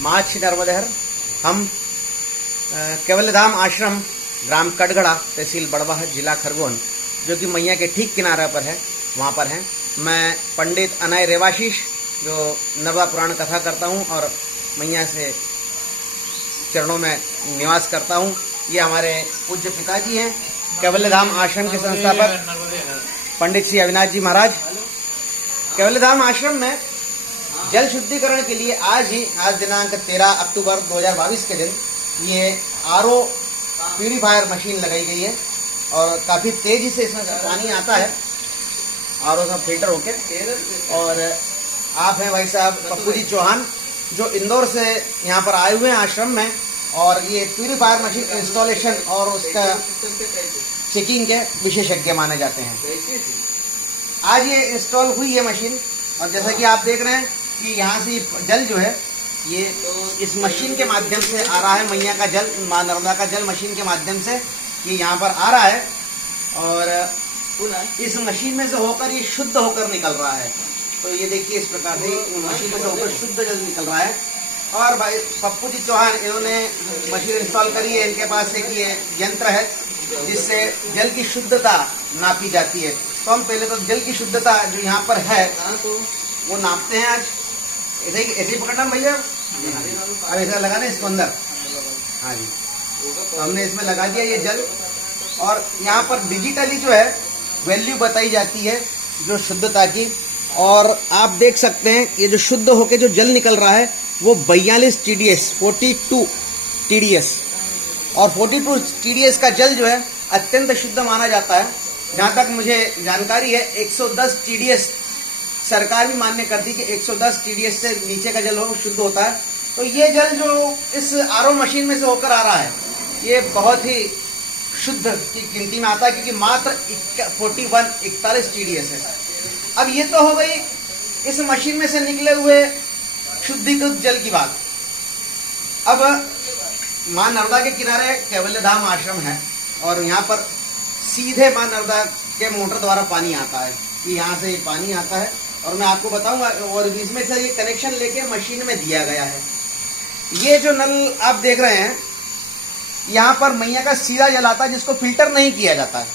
माछ नर्मदेहर। हम केवलधाम आश्रम ग्राम कटगड़ा तहसील बड़वाह जिला खरगोन, जो कि मैया के ठीक किनारे पर है, वहाँ पर हैं। मैं पंडित अनय रेवाशीष जो नवा पुराण कथा करता हूँ और मैया से चरणों में निवास करता हूँ। ये हमारे पूज्य पिताजी हैं, केवलधाम आश्रम के संस्थापक पंडित श्री अविनाश जी महाराज। केवलधाम आश्रम में जल शुद्धिकरण के लिए आज दिनांक 13 अक्टूबर 2022 के दिन ये आरओ प्यूरीफायर मशीन लगाई गई है और काफ़ी तेज़ी से इसमें पानी आता है आरओ से फिल्टर होके। और आप हैं भाई साहब पप्पू जी चौहान, जो इंदौर से यहाँ पर आए हुए हैं आश्रम में, और ये प्यूरीफायर मशीन इंस्टॉलेशन और उसका चेकिंग के विशेषज्ञ माने जाते हैं। आज ये इंस्टॉल हुई है मशीन, और जैसा कि आप देख रहे हैं कि यहाँ से जल जो है ये इस मशीन के माध्यम से आ रहा है। मैया का जल, माँ नर्मदा का जल मशीन के माध्यम से ये यहाँ पर आ रहा है और इस मशीन में से होकर ये शुद्ध होकर निकल रहा है। तो ये देखिए इस प्रकार से मशीन में से होकर शुद्ध जल निकल रहा है। और भाई पप्पू जी चौहान, इन्होंने मशीन इंस्टॉल करी है। इनके पास एक ये यंत्र है जिससे जल की शुद्धता नापी जाती है। तो हम पहले तो जल की शुद्धता जो यहाँ पर है वो नापते हैं। आज ऐसे ही पकड़ना भैया, अब ऐसा लगा दें इसको अंदर। हाँ जी, तो हमने इसमें लगा दिया ये जल, और यहाँ पर डिजिटली जो है वैल्यू बताई जाती है जो शुद्धता की। और आप देख सकते हैं ये जो शुद्ध होके जो जल निकल रहा है वो 42 TDS 42 TDS, और 42 TDS का जल जो है अत्यंत शुद्ध माना जाता है। जहाँ तक मुझे जानकारी है 110 TDS सरकार भी मान्य करती है कि 110 TDS से नीचे का जल हो शुद्ध होता है। तो ये जल जो इस आरओ मशीन में से होकर आ रहा है ये बहुत ही शुद्ध की गिनती में आता है, क्योंकि मात्र 41 TDS है। अब ये तो हो गई इस मशीन में से निकले हुए शुद्धिकृत जल की बात। अब माँ नर्मदा के किनारे केवलधाम आश्रम है और यहाँ पर सीधे माँ नर्मदा के मोटर द्वारा पानी आता है। कि यहाँ से पानी आता है और मैं आपको बताऊंगा, और इसमें से ये कनेक्शन लेके मशीन में दिया गया है। ये जो नल आप देख रहे हैं यहाँ पर मैया का सीधा जल आता है जिसको फिल्टर नहीं किया जाता है।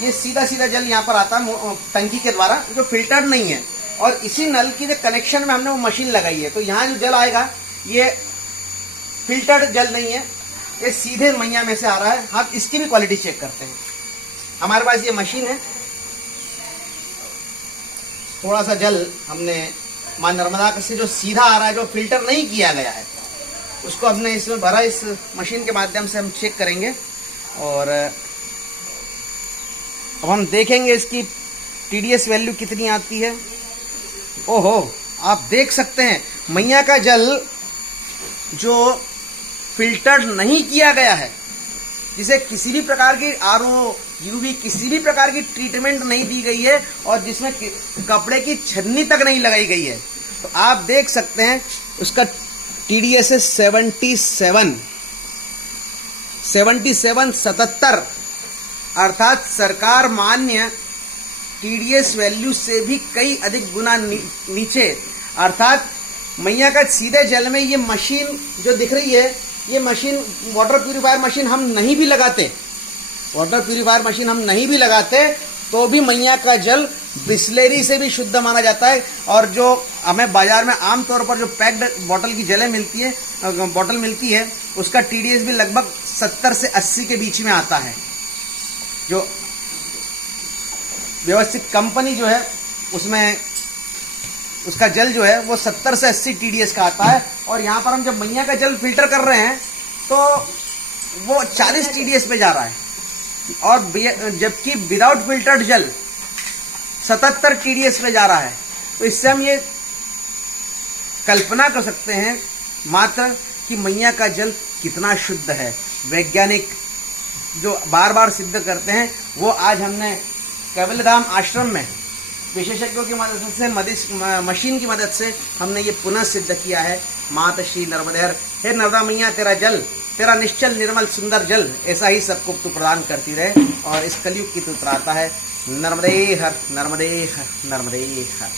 ये सीधा जल यहाँ पर आता है टंकी के द्वारा, जो फिल्टर नहीं है। और इसी नल की जो कनेक्शन में हमने वो मशीन लगाई है, तो यहाँ जो जल आएगा ये फिल्टर्ड जल नहीं है, ये सीधे मैया में से आ रहा है। हम इसकी भी क्वालिटी चेक करते हैं। हमारे पास ये मशीन है, थोड़ा सा जल हमने माँ नर्मदा से जो सीधा आ रहा है, जो फिल्टर नहीं किया गया है, उसको हमने इसमें भरा। इस मशीन के माध्यम से हम चेक करेंगे और अब हम देखेंगे इसकी TDS वैल्यू कितनी आती है। ओहो, आप देख सकते हैं मैया का जल जो फिल्टर्ड नहीं किया गया है, जिसे किसी भी प्रकार की RO UV किसी भी प्रकार की ट्रीटमेंट नहीं दी गई है और जिसमें कपड़े की छन्नी तक नहीं लगाई गई है, तो आप देख सकते हैं उसका TDS है 77 अर्थात सरकार मान्य TDS वैल्यू से भी कई अधिक गुना नीचे। अर्थात मैया का सीधे जल में ये मशीन जो दिख रही है, ये मशीन वाटर प्यूरीफायर मशीन हम नहीं भी लगाते, तो भी मैया का जल बिस्लेरी से भी शुद्ध माना जाता है। और जो हमें बाजार में आमतौर पर जो पैक्ड बॉटल की जलें मिलती है उसका TDS भी लगभग 70 से 80 के बीच में आता है। जो व्यवस्थित कंपनी जो है उसमें उसका जल जो है वो 70 से 80 TDS का आता है। और यहाँ पर हम जब मैया का जल फिल्टर कर रहे हैं तो वो 40 TDS पे जा रहा है, और जबकि विदाउट फिल्टर्ड जल 77 TDS पे जा रहा है। तो इससे हम ये कल्पना कर सकते हैं मात्र कि मैया का जल कितना शुद्ध है। वैज्ञानिक जो बार बार सिद्ध करते हैं वो आज हमने केवलधाम आश्रम में विशेषज्ञों की मदद से, मशीन की मदद से हमने ये पुनः सिद्ध किया है। मात श्री नर्मदेहर, हे नर्मदा मैया तेरा जल, तेरा निश्चल निर्मल सुंदर जल ऐसा ही सबको तू प्रदान करती रहे और इस कलयुग की तू त्राता है। नर्मदे हर, नर्मदे हर, नर्मदे हर।